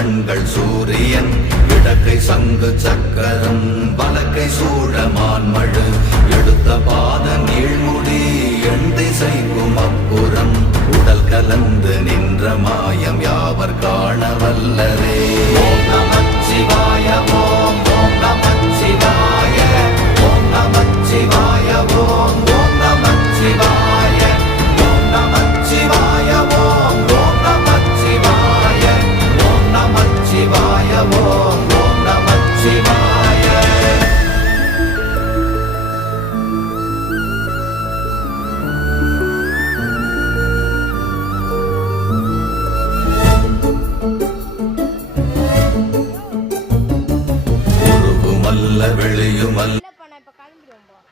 கண்கள் சூரியன் இடக்கை சங்கு சக்கரம் வலக்கை சூழமான் மழு எடுத்த பாத நீழ்முடி எண் திசைக்கும் அப்புறம் உடல் கலந்து நின்ற மாயம் யாவர் காண வல்லரே. ஓம் நமச்சிவாய ஓம் ஓம் நமச்சிவாய ஓம் நமச்சிவாய ஓம் ஓம் நமச்சிவாய ஓம் நமச்சிவாய ஓம் ஓம் நமச்சிவாய ஓம் நமச்சிவாய ஓம் ஓம் நமச்சிவாய. உருகுமல்ல வெளியுமல்ல. இல்லப்பா நான் இப்ப கிளம்பிடுவோம்.